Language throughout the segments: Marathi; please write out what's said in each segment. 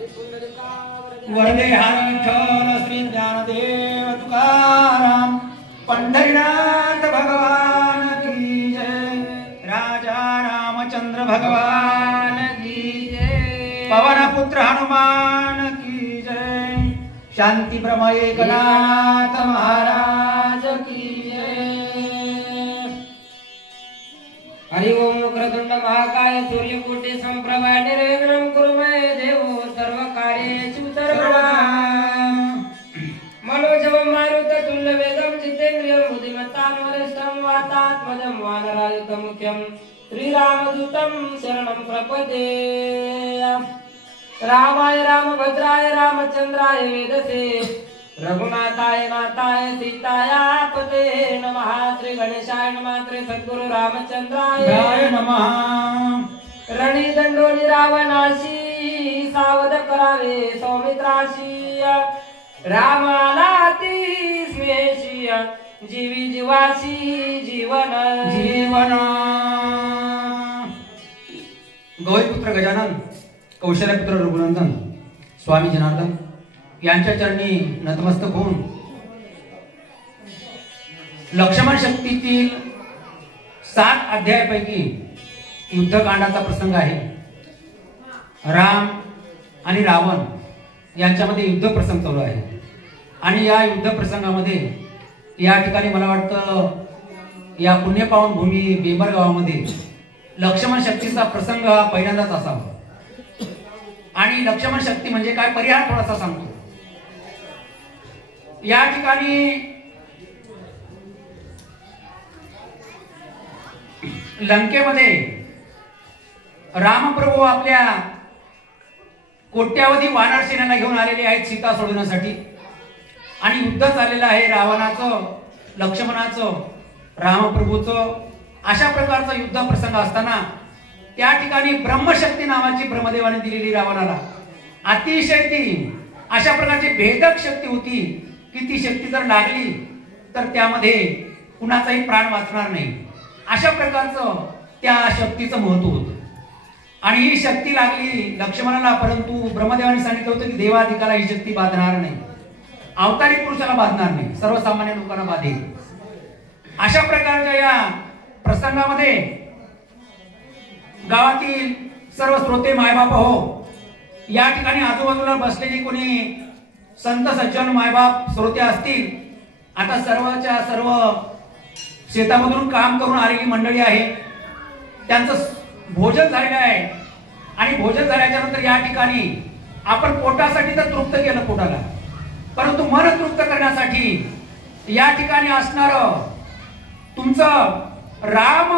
वरदे हरठल श्री ज्ञानदेव तुकाराम पंढरीनाथ भगवान की जय। राजा रामचंद्र भगवान की जय। पवन पुत्र हनुमान की जय। शांति ब्रह्म एकनाथ महाराज की जय। हरि ओम वक्रतुंड महाकाय सूर्यकोटि संप्रभा निर्विघ्नं कुरु मे देव सर्वकार्येषु सर्वदा। मनोजव मारुत तुल्य वेदं जितेन्द्रियं बुद्धिमतां वरिष्ठं वातात्मजं वानरायुतं मुख्यं श्रीरामदूतं शरणं प्रपदे। रामाय रामभद्राय रामचंद्राय वेदसे रघुनाथाय नाथाय सीताया पते नमः। श्री गणेशाय नमः। श्री सद्गुरु रामचंद्राय नमः। रणी दंडोनी रावणाशी सावध करावे सौमित्राशी रामाला ती स्मेशी जीवी जीवाशी जीवन जीवन। गौरीपुत्र गजानन कौशल्यपुत्र रघुनंदन स्वामी जनार्दन यांच्या चरणी नतमस्तक होऊन लक्ष्मण शक्तीतील 7 अध्यायापैकी युद्धकांडाचा प्रसंग आहे। राम आणि रावण यांच्यामध्ये युद्ध प्रसंग चालू आहे आणि या युद्ध प्रसंगामध्ये या ठिकाणी मला वाटतं या पुण्यपावन भूमी बेंबर गावामध्ये लक्ष्मण शक्तीचा प्रसंग हा पहिल्यांदाच असावा आणि लक्ष्मण शक्ती म्हणजे काय परिहार थोडासा सांगतो। या ठिकाणी लंकेमध्ये रामप्रभू आपल्या कोट्यावधी वानर सेनेला घेऊन आलेले आहेत सीता सोडवण्यासाठी आणि युद्ध चाललेलं आहे रावणाचं लक्ष्मणाचं रामप्रभूचं। अशा प्रकारचा युद्ध प्रसंग असताना त्या ठिकाणी ब्रह्मशक्ती नावाची ब्रह्मदेवाने दिलेली रावणाला अतिशय ती अशा प्रकारची भेदक शक्ती होती की ती शक्ती जर लागली तर त्यामध्ये कुणाचाही प्राण वाचणार नाही अशा प्रकारचं त्या शक्तीचं महत्व होतं। आणि ही शक्ती लागली लक्ष्मणाला परंतु ब्रह्मदेवाने सांगितलं होतं की देवाधिकाला ही शक्ती बाधणार नाही अवतारी पुरुषाला बाधणार नाही सर्वसामान्य लोकांना बाधेल। अशा प्रकारच्या या प्रसंगामध्ये गावातील सर्व श्रोते मायबाप हो या ठिकाणी आजूबाजूला बसलेली कोणी संत सज्जन मायबाप श्रोते असतील आता सर्वच्या सर्व शेतामधून काम करून आलेली मंडळी आहे त्यांचं भोजन झालेलं आहे आणि भोजन झाल्याच्या नंतर या ठिकाणी आपण पोटासाठी तर तृप्त केलं पोटाला परंतु मन तृप्त करण्यासाठी या ठिकाणी असणार तुमचं राम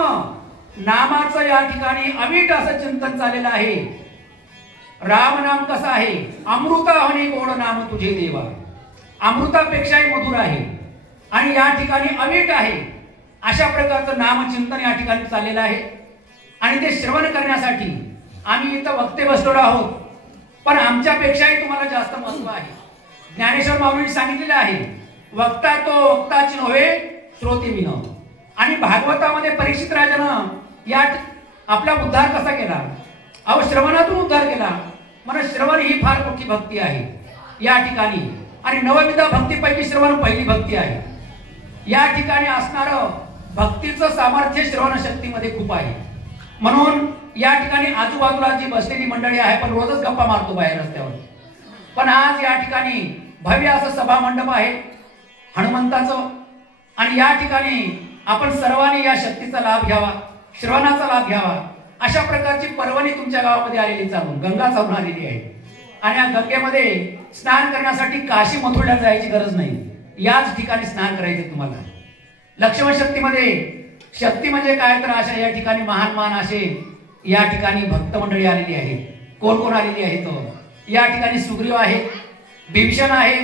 नामाचं या ठिकाणी अमिट असं चिंतन चाललेलं आहे। राम नाम कसं आहे अमृताहून गोड नाम तुझे देवा अमृतापेक्षाही मधुर आहे आणि या ठिकाणी अमिट आहे अशा प्रकारचं नामचिंतन या ठिकाणी चाललेलं आहे आणि ते श्रवण करण्यासाठी आम्ही इथं वक्ते बसलेलो आहोत पण आमच्यापेक्षाही तुम्हाला जास्त महत्व आहे। ज्ञानेश्वर माऊलींनी सांगितलेलं आहे वक्ता तो वक्ताची नव्हे श्रोते विन आणि भागवतामध्ये परीक्षित राजानं या आपला उद्धार कसा केला अहो श्रवणातून उद्धार केला म्हणजे श्रवण ही फार मोठी भक्ती आहे या ठिकाणी आणि नवविधा भक्तीपैकी श्रवण पहिली भक्ती आहे। या ठिकाणी असणारं भक्तीचं सामर्थ्य श्रवण शक्तीमध्ये खूप आहे म्हणून या ठिकाणी आजूबाजूला जी बसलेली मंडळी आहे पण रोजच गप्पा मारतो बाहेर रस्त्यावर पण आज या ठिकाणी भव्य असं सभा मंडप आहे हनुमंताचं आणि या ठिकाणी आपण सर्वांनी या शक्तीचा लाभ घ्यावा श्रवणाचा लाभ घ्यावा अशा प्रकारची पर्वणी तुमच्या गावामध्ये आलेली चालून गंगा चालून आलेली आहे आणि या गंगेमध्ये स्नान करण्यासाठी काशी मथुरेला जायची गरज नाही याच ठिकाणी स्नान करायचे तुम्हाला। लक्ष्मण शक्तीमध्ये शक्ती म्हणजे काय तर अशा या ठिकाणी महान महान असे या ठिकाणी भक्त मंडळी आलेली आहे। कोण कोण आलेली आहे तो या ठिकाणी सुग्रीव आहे भीषण आहे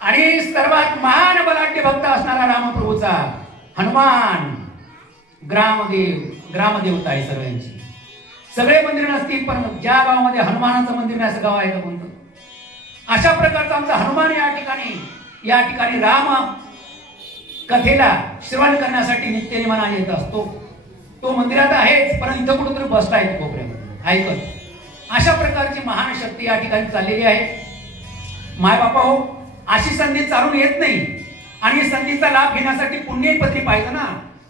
आणि सर्वात महान बलाढ्य भक्त असणारा रामप्रभूचा हनुमान ग्रामदेवता आहे सर्वांची सगळे मंदिर नसतील पण ज्या गावामध्ये हनुमानाचं मंदिर नाही असं गाव आहे का कोणतं अशा प्रकारचा आमचा हनुमान या ठिकाणी राम कथेला श्रवण करण्यासाठी नित्यनेमाने येत असतो तो मंदिरात आहेच पण इथं कुठेतरी बसला आहे कोपऱ्यामध्ये ऐकत अशा प्रकारची महान शक्ती या ठिकाणी चाललेली आहे. मायबापा हो, अशी संधी चालून येत नाही आणि संधीचा लाभ घेण्यासाठी पुण्यपत्री पाहिजे ना.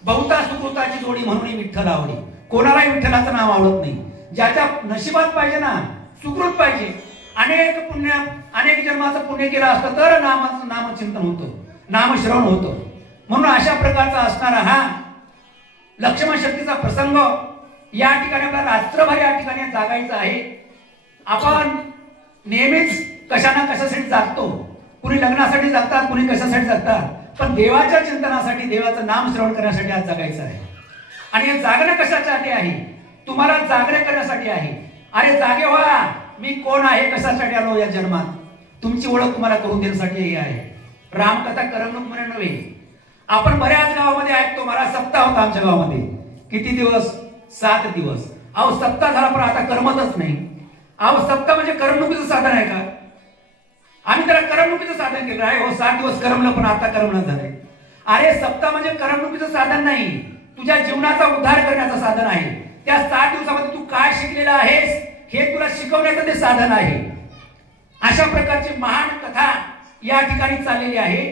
बहुता सुकृताची जोडी म्हणून विठ्ठल आवडी. कोणालाही विठ्ठलाचं नाव आवडत नाही. ज्याच्या नशिबात पाहिजे ना, सुकृत पाहिजे. अनेक जन्माचं पुण्य केलं असतं तर नामचिंतन होतं, नामश्रवण होतं. म्हणून अशा प्रकारचा असणारा हा लक्ष्मण शक्तीचा प्रसंग या ठिकाणी आपल्याला रात्रभर या ठिकाणी जागायचं आहे. आपण नेहमीच कशाना कशासाठी जागतो. कुणी लग्नासाठी जागतात, कुणी कशासाठी जागतात, पण देवाच्या चिंतनासाठी, देवाचं नाम श्रवण करण्यासाठी आज जगायचं आहे. आणि हे जागणं कशासाठी आहे? तुम्हाला जागरण करण्यासाठी आहे. अरे जागे व्हा, मी कोण आहे, कशासाठी आलो या जन्मात, तुमची ओळख तुम्हाला करून देण्यासाठी हे आहे. रामकथा करमणूक म्हणून नव्हे. आपण बऱ्याच गावामध्ये ऐकतो, मला सप्ताह होता आमच्या गावामध्ये. किती दिवस? 7 दिवस. अहो सप्ताह झाला पण आता करमतच नाही. अहो सप्ताह म्हणजे करमणुकीचं साधन आहे का? आम्ही त्याला करमणुकीचं साधन केलं आहे. हो 7 दिवस करमलं पण आता करमणं झालंय. अरे सप्ताह म्हणजे करमणुकीचं साधन नाही, तुझ्या जीवनाचा उद्धार करण्याचं साधन आहे. त्या 7 दिवसामध्ये तू काय शिकलेला आहेस हे तुला शिकवण्याचं ते साधन आहे. अशा प्रकारची महान कथा या ठिकाणी चाललेली आहे.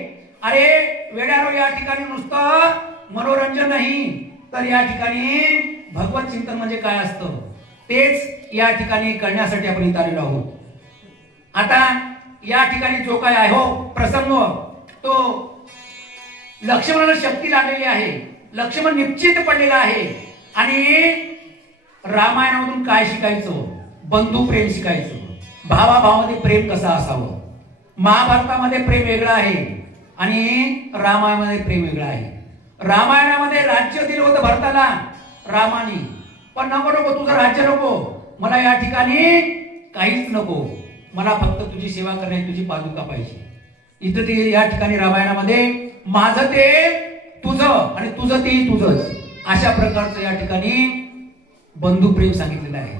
अरे वेड्यानो, या ठिकाणी नुसतं मनोरंजन नाही तर या ठिकाणी भगवत चिंतन म्हणजे काय असतं तेच या ठिकाणी करण्यासाठी आपण इथे आलेलो आहोत. आता या ठिकाणी जो काय आहे हो प्रसंग, तो लक्ष्मणाला शक्ती लागलेली आहे. लक्ष्मण निश्चित पडलेला आहे. आणि रामायणामधून काय शिकायचं? बंधू प्रेम शिकायचं. भावाभावामध्ये प्रेम कसं असावं. महाभारतामध्ये प्रेम वेगळं आहे आणि रामायणामध्ये प्रेम वेगळं आहे. रामायणामध्ये राज्य दिलं होतं भरताला रामाने, पण नको नको तुझं राज्य नको, मला या ठिकाणी काहीच नको, मला फक्त तुझी सेवा करण्याची तुझी पादुका पाहिजे. इथं ते या ठिकाणी रामायणामध्ये माझं ते तुझं आणि तुझं ते तुझंच, अशा प्रकारचं या ठिकाणी बंधुप्रेम सांगितलेलं आहे.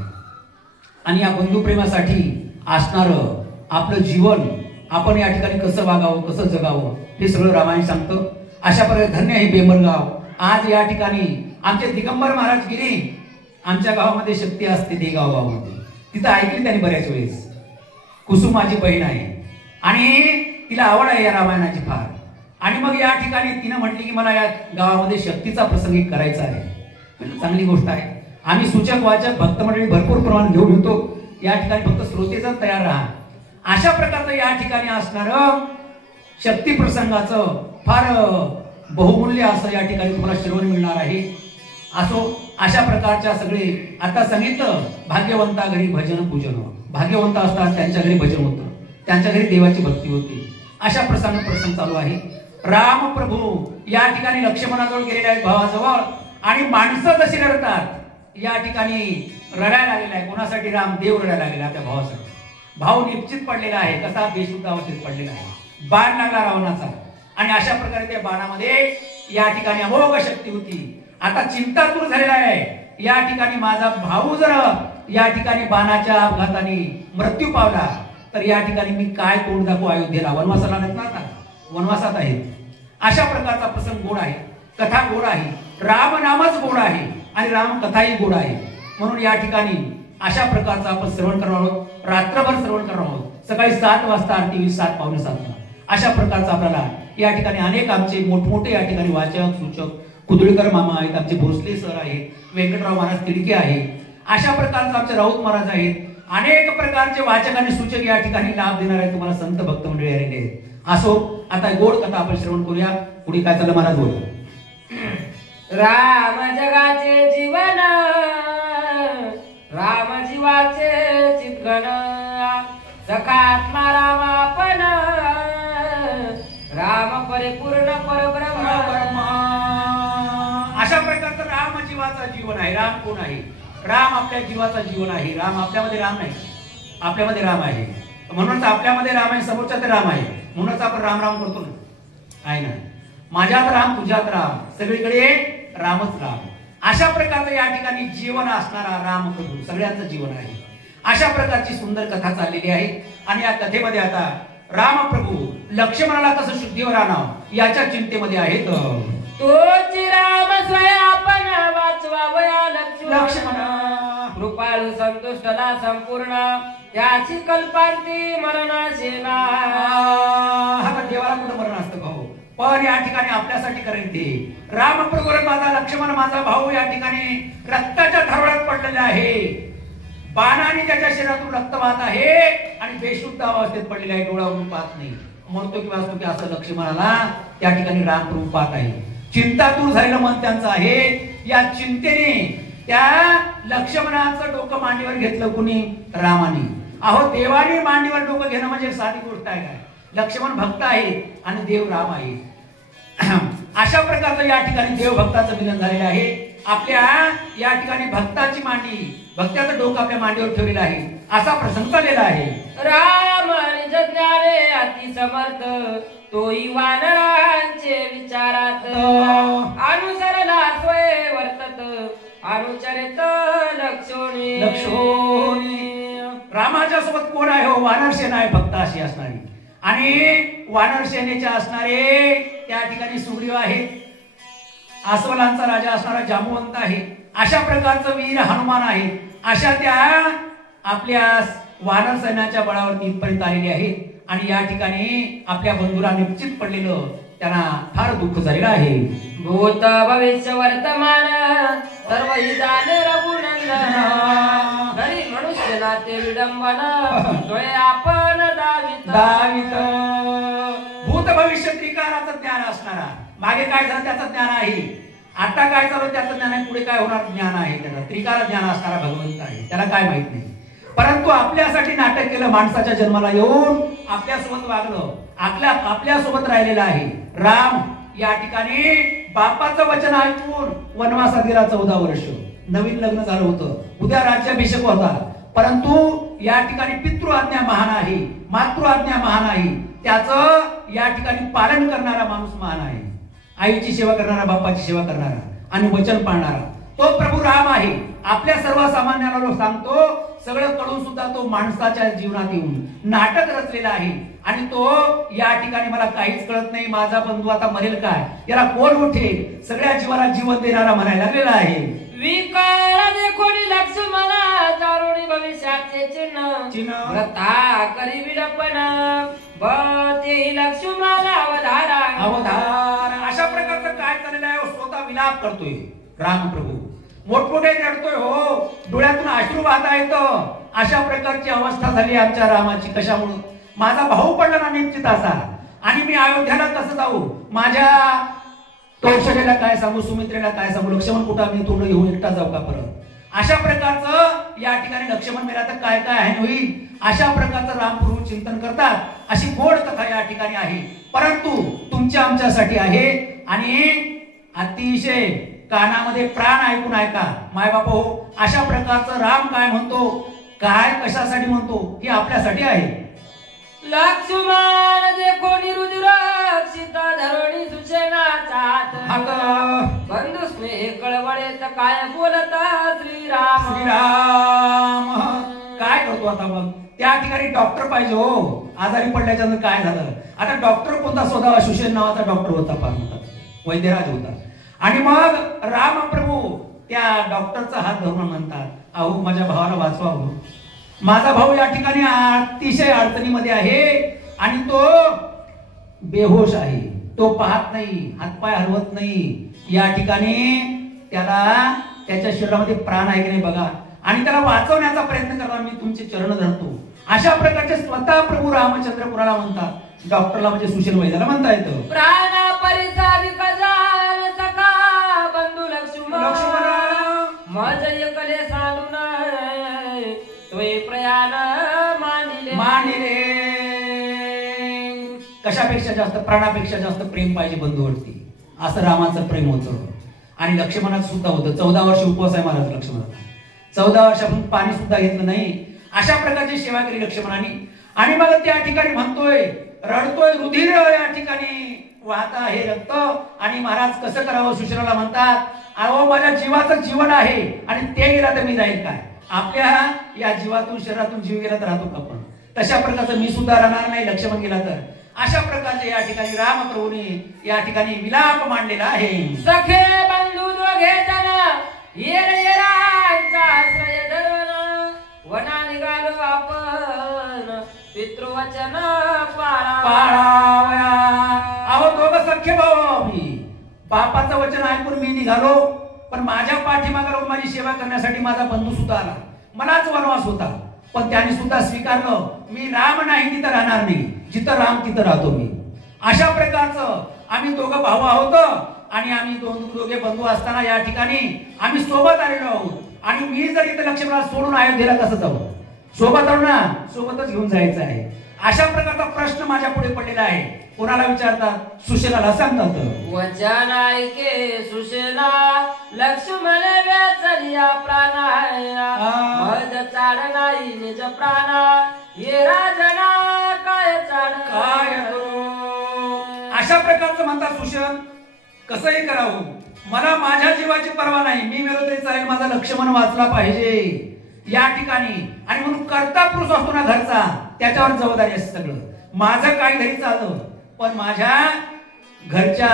आणि या बंधुप्रेमासाठी असणारं आपलं जीवन आपण या ठिकाणी कसं वागावं, कसं जगावं हे सगळं रामायण सांगतं. अशा प्रकारे धन्य हे बेंबरगाव. आज या ठिकाणी आमचे दिगंबर महाराज गिरी, आमच्या गावामध्ये शक्ती असते देगाव गावामध्ये, तिथं ऐकली त्यांनी बऱ्याच वेळेस. कुसुम माझी बहीण आहे आणि तिला आवड आहे या रामायणाची फार. आणि मग या ठिकाणी तिनं म्हटली की मला या गावामध्ये शक्तीचा प्रसंग करायचा आहे. चांगली गोष्ट आहे. आम्ही सूचक वाचक भक्त मंडळी भरपूर प्रमाणात घेऊन येतो. या ठिकाणी फक्त श्रोतेच तयार राहा. अशा प्रकारचं या ठिकाणी असणारं शक्ती प्रसंगाचं फार बहुमूल्य असं या ठिकाणी तुम्हाला श्रवण मिळणार आहे. असो अशा प्रकारच्या सगळे आता सांगितलं, भाग्यवंता घरी भजन पूजन, भाग्यवंत असतात त्यांच्या घरी भजन होतं, त्यांच्या घरी देवाची भक्ती होती. अशा प्रसंग चालू आहे. राम प्रभू या ठिकाणी लक्ष्मणाजवळ गेलेले आहेत भावाजवळ. आणि माणसं कशी रडतात या ठिकाणी रडायला लागलेला आहे. कोणासाठी? राम देव रडायला लागलेला आपल्या भावासाठी. भाव निश्चित पडलेला आहे, कसा बेशुद्ध अवस्थेत पडलेला आहे. बाण लागला रावणाचा आणि अशा प्रकारे त्या बाणामध्ये या ठिकाणी अमोघ शक्ती होती. आता चिंता दूर झालेला आहे. या ठिकाणी माझा भाऊ जर या ठिकाणी बाणाच्या अपघाताने मृत्यू पावला तर या ठिकाणी मी काय तोंड दाखवू अयोध्येला? वनवासाला नाही ना, आता वनवासात आहे. अशा प्रकारचा प्रसंग गोड आहे, कथा गोड आहे, राम नामच गोड आहे आणि राम कथाही गोड आहे. म्हणून या ठिकाणी अशा प्रकारचा आपण श्रवण करणार आहोत. रात्रभर श्रवण करणार आहोत. सकाळी 7 वाजता आरती, 7 पावणे 7 अशा प्रकारचा आपल्याला या ठिकाणी अनेक आमचे मोठमोठे या ठिकाणी वाचक सूचक कुदळीकर मामा आहेत, आमचे भोसले सर आहेत, व्यंकटराव महाराज तिडके आहे, अशा प्रकारचे आमचे राऊत महाराज आहेत. अनेक प्रकारचे वाचक आणि सूचक या ठिकाणी लाभ देणार आहेत. तुम्हाला संत भक्त मंडळी आलेले आहेत. असो आता गोड कथा आपण श्रवण करूया. पुढे काय चाललं महाराज बोल. राम जगाचे जीवन, राम जीवाचे चितगण, सखात्मा राम आपण, राम परिपूर्ण परब्रह्म. अशा प्रकारचं राम जीवाचा जीवन आहे. राम कोण आहे? राम आपल्या जीवाचा जीवन आहे. राम आपल्यामध्ये राम नाही, आपल्यामध्ये राम आहे. म्हणूनच आपल्यामध्ये राम आहे, समोरच्या ते राम आहे. म्हणूनच आपण राम राम करतो ना, आहे ना. माझ्यात राम, तुझ्यात राम, सगळीकडे रामच राम. अशा प्रकारचं या ठिकाणी जीवन असणारा राम प्रभू सगळ्यांचं जीवन आहे. अशा प्रकारची सुंदर कथा चाललेली आहे. आणि या कथेमध्ये आता रामप्रभू लक्ष्मणाला कसं शुद्धीवर आणावं याच्या चिंतेमध्ये आहेत. तोच राम स्वय आपण वाचवावया लक्ष्मण. कृपाळू संतुष्टला संपूर्ण त्याची कल्पांती मरणाशीला. हा देवाला कुठं मरण असतं भाऊ, पण या ठिकाणी आपल्यासाठी करेल ते. रामप्रभू माझा लक्ष्मण माझा भाऊ या ठिकाणी रक्ताच्या थारोळ्यात पडलेला आहे. बाणाने त्याच्या शरीरातून रक्त वाहत आहे आणि बेशुद्ध अवस्थेत पडलेला आहे, डोळ्यावरून पाहत नाही. म्हणतो की वाचतो की असं लक्ष्मणाला त्या ठिकाणी रामप्रभू पाहत आहे. चिंता दूर झालेलं मन त्यांचं आहे. या चिंतेने त्या लक्ष्मणाचं डोकं मांडीवर घेतलं कुणी? रामाने. अहो देवाने मांडीवर डोकं घेणं म्हणजे साधी गोष्ट आहे काय? लक्ष्मण भक्त आहे आणि देव राम आहे. अशा प्रकारचं या ठिकाणी देव भक्ताचं मिलन झालेलं आहे. आपल्या या ठिकाणी भक्ताची मांडी, भक्ताचं डोकं आपल्या मांडीवर ठेवलेलं आहे. असा प्रसंग चाललेला आहे. राम निज ज्ञाने अति समर्थ तोही वानरांचे विचारात अनुसरला स्वय वर्तत अनुचरित लक्षोणी. रामाच्या सोबत कोण आहे हो? वानर सेना आहे भक्त अशी असणारी. आणि वानर सेनेचे असणारे त्या ठिकाणी सुग्रीव आहेत. अस्वलांचा राजा असणारा जांबुवंत आहे. अशा प्रकारचं वीर हनुमान आहे. अशा त्या आपल्या वानर सैन्याच्या बळावरती इथपर्यंत आलेली आहेत. आणि या ठिकाणी आपल्या बंधुरा निश्चित पडलेलं त्यांना फार दुःख झालेलं आहे. भूत भविष्य वर्तमान सर्व झाले रघुनंदन घरी मनुष्य नाते विडंबन सोय आपण दावित. भूत भविष्य त्रिकालाचं ज्ञान असणारा, मागे काय झालं त्याचं ज्ञान आहे, आता काय झालं त्याचं ज्ञान आहे, पुढे काय होणार ज्ञान आहे. त्याला त्रिकाल ज्ञान असणारा भगवंत आहे. त्याला काय माहित नाही. परंतु आपल्यासाठी नाटक केलं, माणसाच्या जन्माला येऊन आपल्यासोबत वागलं, आपल्यासोबत राहिलेला आहे. राम या ठिकाणी बापाचं वचन ऐकून वनवासात गेला 14 वर्ष. नवीन लग्न झालं होतं, उद्या राज्याभिषेक होता. परंतु या ठिकाणी पितृ आज्ञा महान आहे, मातृ आज्ञा महान आहे. त्याचं या ठिकाणी पालन करणारा माणूस महान आहे. आईची सेवा करणारा, बापाची सेवा करणारा आणि वचन पाळणारा तो प्रभू राम आहे. आपल्या सर्वसामान्यांना सांगतो, सगळं कळून सुद्धा तो माणसाच्या जीवनात येऊन नाटक रचलेला आहे. आणि तो या ठिकाणी मला काहीच कळत नाही, माझा बंधू आता मरेल काय, याला कोण उठेल, सगळ्या जीवाला जीवन देणारा म्हणायला लागलेला आहे. विकाळ देखोनी लक्ष्मणा चारुणी भविष्याचे चिन्ह व्रता करी विडपण बते लक्ष्मणाला अवधार. अशा प्रकारचं काय चाललेलं आहे? स्वतः विलाप करतोय रामप्रभू, मोठमोठे रडतोय हो, डोळ्यातून अश्रू वाहता येतं. अशा प्रकारची अवस्था झाली आमच्या रामाची. कशामुळं? माझा भाऊ पडला ना निश्चित असा, आणि मी अयोध्याला कसं जाऊ, माझ्या कौशल्याला काय सांगू, सुमित्रेला काय सांगू, लक्ष्मण कुठं मी तोंड घेऊन एकटा जाऊ का परत? अशा प्रकारचं या ठिकाणी लक्ष्मण मेला तर काय काय आहे होईल, अशा प्रकारचं रामप्रभू चिंतन करतात. अशी गोड कथा या ठिकाणी आहे. परंतु तुमच्या आमच्यासाठी आहे. आणि अतिशय कानामध्ये प्राण ऐकून ऐका मायबाप हो. अशा प्रकारचं राम काय म्हणतो, काय कशासाठी म्हणतो, हे आपल्यासाठी आहे. लक्ष्मण देखो निरुद्र सीता धरणी सुषेणाचा बंधू स्नेह कळवळेत काय बोलता श्रीराम. श्रीराम काय करतो आता मग? त्या ठिकाणी डॉक्टर पाहिजे हो. आजारी पडल्याच्या नंतर काय झालं? आता डॉक्टर कोणता शोधावा? सुषेण नावाचा डॉक्टर होता, फार मोठा वैद्यराज होता. आणि मग रामप्रभू त्या डॉक्टरचा हात धरून म्हणतात, अहो माझ्या भावाला वाचवा हो. माझा भाऊ या ठिकाणी अतिशय अडचणीमध्ये आहे आणि तो बेहोश आहे. तो पाहत नाही, हातपाय हलवत नाही. या ठिकाणी त्याला त्याच्या शरीरामध्ये प्राण आहे की नाही बघा, आणि त्याला वाचवण्याचा प्रयत्न करा, मी तुमचे चरण धरतो. अशा प्रकारचे स्वतः प्रभू रामचंद्र कुणाला म्हणतात? डॉक्टरला, म्हणजे सुशील वैद्याला म्हणता येतं. प्राण परिसाधिक जाल सखा बंधू लक्ष्मण मज एकले सांडून तोय प्रयाण मानिले. कशापेक्षा जास्त, प्राणापेक्षा जास्त प्रेम पाहिजे बंधूवरती. असं रामाचं प्रेम होतं. आणि लक्ष्मणाचं सुद्धा होतं. 14 वर्ष उपवास आहे महाराज लक्ष्मणाचा. 14 वर्षापासून पाणी सुद्धा घेतलं नाही. अशा प्रकारची सेवा केली लक्ष्मणाने. आणि मग त्या ठिकाणी म्हणतोय, रडतोय, रुधिर या ठिकाणी वाहत आहे रक्त. आणि महाराज कसं करावं? सुशीलाला म्हणतात, अहो माझ्या जीवाचं जीवन आहे आणि ते गेला तर मी जाईल काय? आपल्या या जीवातून शरीरातून जीव गेला तर राहतो का आपण? तशा प्रकारचं मी सुद्धा राहणार नाही लक्ष्मण गेला तर. अशा प्रकारचे या ठिकाणी रामप्रभूने या ठिकाणी विलाप मांडलेला आहे. सखे बंधू दोघे जण येर येरांचा आश्रय धर आपण पितृवचन पाळावया. अहो दोघं सख्य भाऊ मी. बापाचं वचन ऐकून मी निघालो, पण माझ्या पाठीमागे राहून माझी सेवा करण्यासाठी माझा बंधू सुद्धा आला. मलाच वनवास होता, पण त्याने सुद्धा स्वीकारलं मी राम नाही तिथं राहणार नाही, जिथं राम तिथं राहतो मी. अशा प्रकारचं आम्ही दोघं भाऊ आहोत आणि आम्ही दोघे बंधू असताना या ठिकाणी आम्ही सोबत आलेलो आहोत. आणि मी जर इथं लक्ष्मणाला सोडून अयोध्येला कसं जाऊ? सोबत आलो ना, सोबतच घेऊन जायचं आहे. अशा प्रकारचा प्रश्न माझ्या पुढे पडलेला आहे. कोणाला विचारतात? सुशेलाला सांगतात. वचन ऐके सुशेला लक्ष्मण व्याचलिया प्राणाया मज चाड नाही निज प्राणा ये राजना काय चाड काय अशा प्रकारचं म्हणतात सुशेल कसंही करावं, मला माझ्या जीवाची पर्वा नाही, मी मेलो तरी चालेल, माझा लक्ष्मण वाचला पाहिजे या ठिकाणी. आणि म्हणून करता पुरुष असतो ना घरचा, त्याच्यावर जबाबदारी असते सगळं. माझं काही घरी चालतं, पण माझ्या घरच्या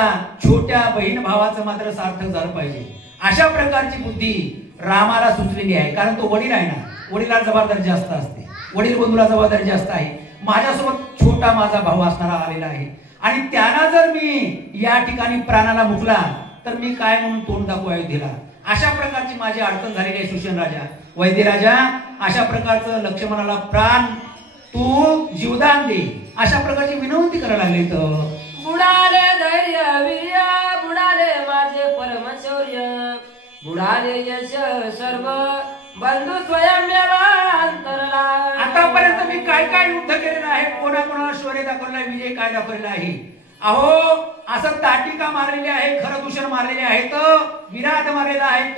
छोट्या बहीण भावाचं मात्र सार्थक झालं पाहिजे. अशा प्रकारची बुद्धी रामाला सुचलेली आहे. कारण तो वडील आहे ना, वडिलाला जबाबदारी जास्त असते, वडील बंधूला जबाबदारी जास्त आहे. माझ्यासोबत छोटा माझा भाऊ असणारा आलेला आहे आणि त्यांना जर मी या ठिकाणी प्राणाला मुकला तर मी काय म्हणून तोंड दाखवू अयोध्येला? अशा प्रकारची माझी अडचण झालेली आहे. सुषेण राजा, वैद्य राजा, अशा प्रकारचं लक्ष्मणाला प्राण तू जीवदान दे, अशा प्रकारची विनंती करायला लागली. तर बुडाले धैर्य वीर्य बुडाले माझे परमशौर्य बुडाले यश सर्व बंधू स्वयंमेव अंतरला. आतापर्यंत मी काय काय युद्ध केलेलं आहे, कोणाकोणाला शौर्य दाखवलेलं आहे, विजय काय दाखवलेला आहे. अहो असं ताटिका मारलेली आहे, खरदूषण मारलेले आहेत, विराट मारलेला आहे,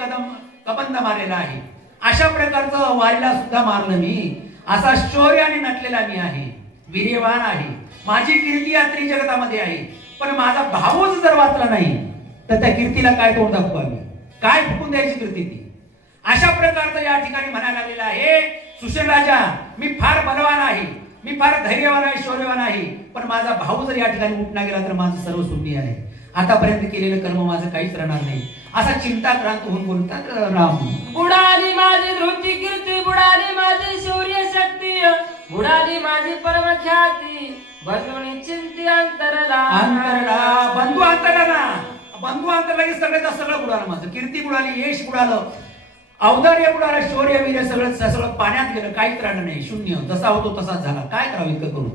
कबंध मारलेला आहे. अशा प्रकारचं वारीला सुद्धा मारलं मी. असा शौर्याने नटलेला मी आहे, वीर्यवान आहे, माझी कीर्ती या त्रिजगतामध्ये आहे. पण माझा भाऊच जर वाचला नाही तर त्या कीर्तीला काय तोंड दाखवू आम्ही? काय फुकून द्यायची कीर्ती ती? अशा प्रकारचं या ठिकाणी म्हणायला लागलेलं आहे. सुषेण राजा, मी फार बलवान आहे, मी फार धैर्यवान आहे, शौर्यवान आहे, पण माझा भाऊ जर या ठिकाणी उठला गेला तर माझं सर्व शून्य आहे. आतापर्यंत केलेलं कर्म माझं काहीच राहणार नाही, असा चिंताक्रांत होऊन बोलतात राम. बुडाली माझी धृती कीर्ती बुडाली माझी शौर्य शक्ती बुडाली माझी परम ख्याती बंधुनी चिंती अंतरला. अंतरला बंधू अंतरला ना, बंधू अंतरला की सगळं बुडालं. माझं कीर्ती बुडाली, यश बुडालं, औदार्य बुडालं, शौर्य वीर्य सगळं पाण्यात गेलं, काहीच राहिलं नाही, शून्य. जसा होतो तसाच झाला. काय करावं इतकं करून?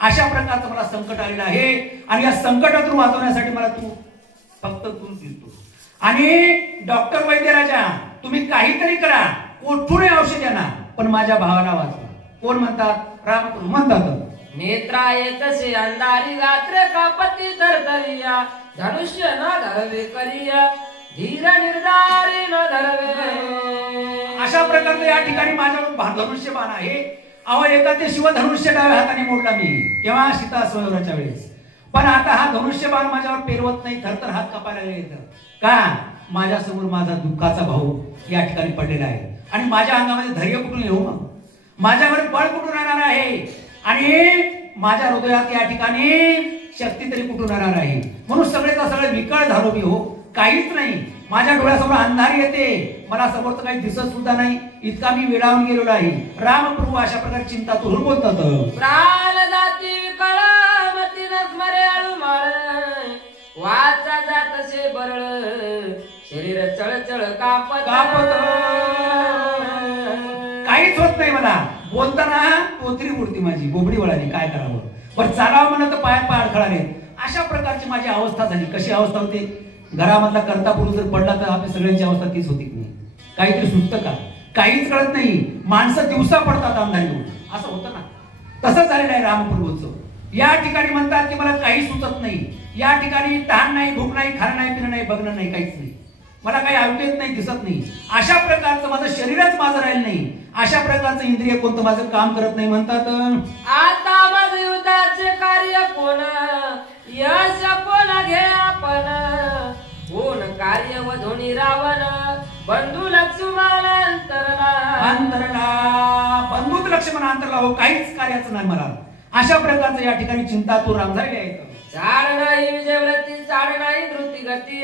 अशा प्रकारचं मला संकट आलेलं आहे आणि या संकटातून वाचवण्यासाठी मला फक्त तूच दिसतो. आणि डॉक्टर वैद्य राजा, तुम्ही काहीतरी करा, कुठूनही औषध द्या ना, पण माझ्या भावाला वाचवा. कोण म्हणतात? राम म्हणतात. नेत्रा येतसे अंधारी रात्र कापती तरतरिया धनुष्य न धरवे करिया धीर निर्धारी न धरवे. अशा प्रकारचं या ठिकाणी माझ्यावर धनुष्य बाण आहे. अहो एका ते शिवधनुष्य डाव्या हाताने मोडला मी, केव्हा? सीता स्वयंवराच्या वेळेस. पण आता हा धनुष्य बाण माझ्यावर पेरवत नाही, थरथर हात कापायला येतं. का? माझ्या समोर माझा दुःखाचा भाऊ या ठिकाणी पडलेला आहे आणि माझ्या अंगामध्ये धैर्य कुठून येऊ? मग माझ्यावर बळ कुठून येणार आहे आणि माझ्या हृदयात या ठिकाणी शक्ती तरी कुठून येणार आहे? म्हणून सगळेचा सगळे विकळ झालो मी. हो, काहीच नाही, माझ्या डोळ्यासमोर अंधार येते, मला समोरचं काही दिसत सुद्धा नाही, इतका मी वेडावून गेलेलो आहे. रामप्रभू अशा प्रकारे चिंता तुरून बोलतात. प्राण जाती विकळ मतीन स्मरे अळुमाळ वाचा जातसे बरळ शरीर चळचळ कापत काहीच होत नाही. मला बोलताना पोत्री उडती माझी, बोबडी वळाली, काय करावं? पण चालावं म्हणत तर पाय अडखळाले. अशा प्रकारची माझी अवस्था झाली. कशी अवस्था होते? घरामधला करता पुरुष जर पडला तर आपली सगळ्यांची अवस्था तीच होती. काहीतरी सुचतं का? काहीच कळत नाही. माणसं दिवसा पडतात अंधारी होऊन, असं होतं ना. तसंच झालेलं आहे रामप्रभूचं. या ठिकाणी म्हणतात की मला काही सुचत नाही, या ठिकाणी तहान नाही, भूक नाही, खाणं नाही, पिणं नाही, बघणं नाही, काहीच नाही, मला काही ऐकू येत नाही, दिसत नाही. अशा प्रकारचं माझं शरीरच माझं राहिलं नाही. अशा प्रकारचं इंद्रिय कोणतं माझं काम करत नाही. म्हणतात आता माझं युद्धाचे कार्य कोण यश कोण घे आपण कोण कार्य वधुनी रावण बंधू लक्ष्मण अंतरला. अंतरला बंधूत लक्ष्मण अंतरला. हो, काहीच कार्याचं नाही मला. अशा प्रकारचं या ठिकाणी चिंता तू राम झालेली आहे. चार नाही विजयव्रती चाड नाही धृती गती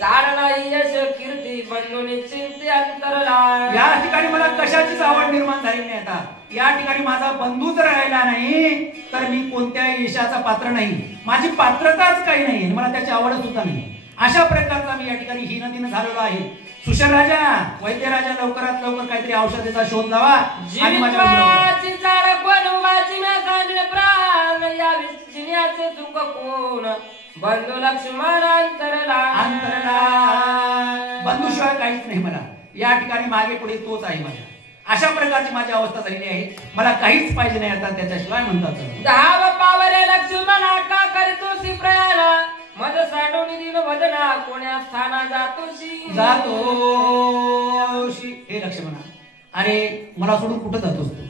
चाड नाही यश कीर्ती बंधुनी चिंते अंतरला. या ठिकाणी मला कशाचीच आवड निर्माण झाली नाही. आता या ठिकाणी माझा बंधू जर राहिला नाही तर मी कोणत्याही यशाचा पात्र नाही. माझी पात्रताच काही नाही, मला त्याची आवडच सुद्धा नाही. अशा प्रकारचा मी या ठिकाणी हीनदीन झालेलो आहे. सुशल राजा, वैद्य राजा, लवकरात लवकर काहीतरी औषधाचा शोध लावा. आणि जीवाची चाड कोण वाची ना कांदे प्राण या विचिन्याचे दुःख कोण बंधू लक्ष्मण अंतरला. बंधूशिवाय काहीच नाही मला. या ठिकाणी मागे पुढे तोच आहे माझ्या. अशा प्रकारची माझी अवस्था झालेली आहे. मला काहीच पाहिजे नाही आता त्याच्याशिवाय. म्हणतात धाव पावरे लक्ष्मणा का करीतोसी प्रयाण मज साडोनी दिन वदना कोण्या स्थाना जातोशी. हे लक्ष्मणा, अरे मला सोडून कुठं जातोस तू?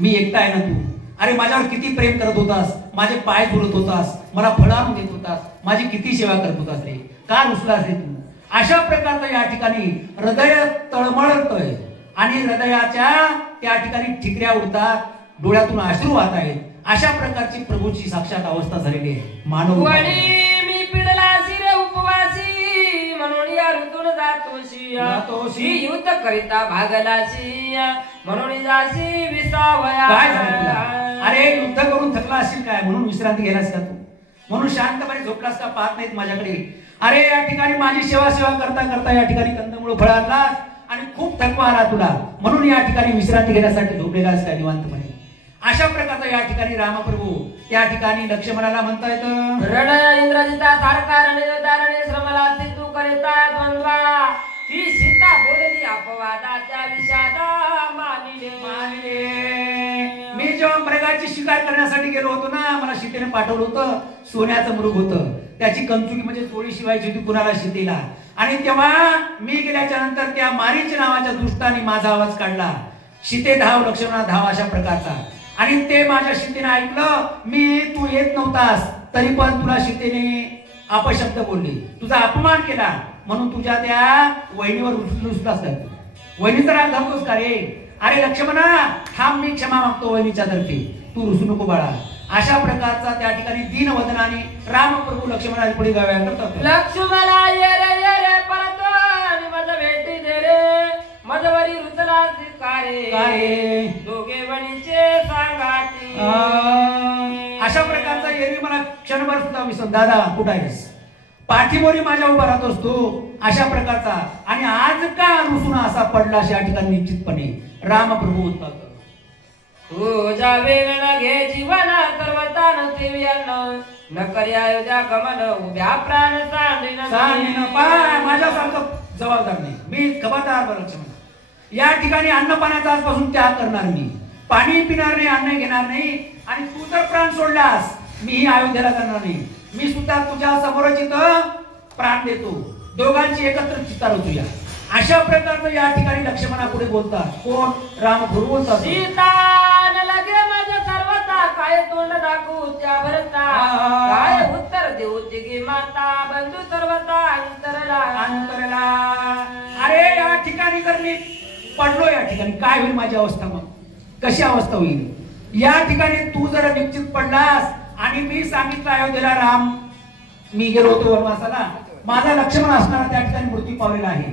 मी एकटा आहे ना तू. अरे माझ्यावर किती प्रेम करत होतास, माझे पाय धुरत होतास, मला फळं आणून देत होतास, माझी किती सेवा करत होतास रे. का रुसलास रे तू? अशा प्रकारचं या ठिकाणी हृदय तळमळतय आणि हृदयाच्या त्या ठिकाणी ठिकऱ्या उडतात, डोळ्यातून अश्रू वाहत आहेत. अशा प्रकारची प्रभूची साक्षात अवस्था झालेली आहे. मानव मी पिडलासी रे उपवासी म्हणून या ऋतून जातोशी युद्ध करिता भागलासी म्हणून जाशी विसावया. काय झालं तुला? अरे युद्ध करून थकला असेल काय म्हणून विश्रांती घेलास का तू? म्हणून शांतपणे झोपलास का? पाहत नाहीत माझ्याकडे. अरे या ठिकाणी माझी सेवा करता करता या ठिकाणी कंदमुळ फळ आणलास आणि खूप थकवा आला तुला, म्हणून या ठिकाणी विश्रांती घेण्यासाठी झोपलेलास का निवांतपणे? अशा प्रकारचा या ठिकाणी रामप्रभू त्या ठिकाणी लक्ष्मणाला म्हणता येतं रण इंद्रजिता सारखा रणयोदारणे श्रमला सिद्धू करिता द्वंद्वा ही सीता बोलली अपवादाच्या विषादा मानिले. मी जेव्हा मृगाची शिकार करण्यासाठी गेलो होतो ना, मला सीतेने पाठवलं होतं. सोन्याचं मृग होतं, त्याची कंचुकी म्हणजे चोळी शिवायची होती कुणाला सीतेला. आणि तेव्हा मी गेल्याच्या नंतर त्या मारीच नावाच्या दुष्टाने माझा आवाज काढला, सीते धाव लक्ष्मणा धाव, अशा प्रकारचा. आणि ते माझ्या सीतेने ऐकलं. मी तू येत नव्हतास तरी पण तुला सीतेने अपशब्द बोलली, तुझा अपमान केला, म्हणून तुझ्या त्या वहिनीवर रुसलास का? वहिनीचा राग धरतोस का रे? अरे लक्ष्मणा थांब, मी क्षमा मागतो वहिनीच्या तर्फे, तू रुसू नको बाळा. अशा प्रकारचा त्या ठिकाणी दीनवदनाने रामप्रभू लक्ष्मणा पुढे गाव्या करतात. लक्ष्मणा ये रे परतो आणि मज भेटी दे रे मजवरी रुचला कारे दोघे वणीचे सांगाती. अशा प्रकारचा एरवी मला क्षणभर सुद्धा विसर. दादा कुठं आहेस? पाठीवरी माझ्या उभा राहतोस तू. अशा प्रकारचा. आणि आज का रुसून असा पडला या ठिकाणी निश्चितपणे रामप्रभू होतात. तुझ्या वेगळं घे जीवन सर्वतान देव्यान न कर्या युद्या कमन उभ्या प्राण सांडीन पाय माझ्यासारखं जबाबदार नाही. मी खबरदार बरं लक्ष्मण. या ठिकाणी अन्नपाण्याचा आजपासून त्याग करणार मी. पाणी पिणार नाही, अन्न घेणार नाही. आणि तू जर प्राण सोडलास मी अयोध्येला जाणार नाही. मी सुद्धा तुझ्या समोरच इथं प्राण देतो. दोघांची एकत्र चित्तार होतो. या अशा प्रकारचं या ठिकाणी लक्ष्मणा पुढे बोलतात. कोण? रामप्रभू बोलतात. सीता न लगे माझ्या सर्वता काय तोंड दाखवू त्या भरता काय उत्तर देऊ जिगी माता बंधू सर्वता अंतरला. अरे या ठिकाणी जर मी पडलो या ठिकाणी काय होईल माझी अवस्था? मग कशी अवस्था होईल? या ठिकाणी तू जर निश्चित पडलास आणि मी सांगितलं अयोध्येला राम मी गेलो होतो वनवासाला, माझा लक्ष्मण असणारा त्या ठिकाणी मृत्यू पावलेला आहे.